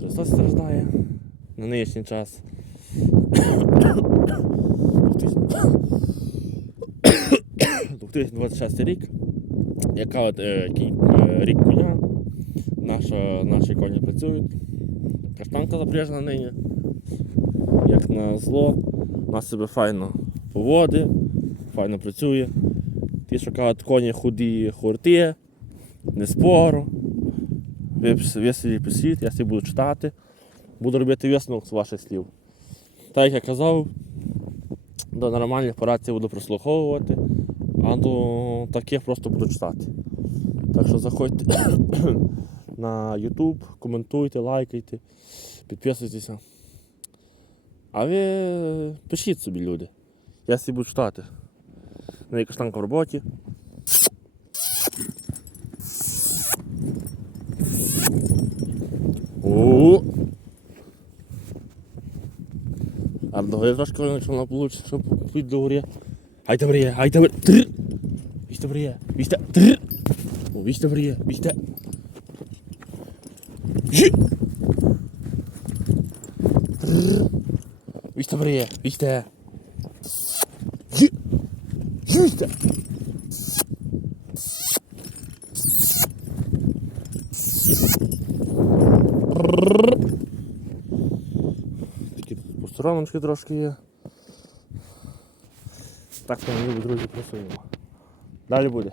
Христос страждає на нинішній час. 2026 рік. Яка от е, е, рік коня. Наша, наші коні працюють. Каштанка запряжена нині. Як на зло. Вона себе файно поводить, файно працює. Ті, що кажуть, коні худі хурти, не спору. Ви собі я собі буду читати. Буду робити висновок з ваших слів. Так як я казав, до нормальних операцій буду прослуховувати, а до таких просто буду читати. Так що заходьте на YouTube, коментуйте, лайкайте, підписуйтеся. А ви пишіть собі, люди. Я собі буду читати. На каштанка в роботі. А договір трошки якщо вона вийде, щоб під до горі. Ай добре, ай добре. Тр. Вісь добре, вісь та. Тр. О, вісь добре, вісь та. Жі. Тр. Вісь Та. Трошки є. Так, ми, друзі, працюємо. Далі буде.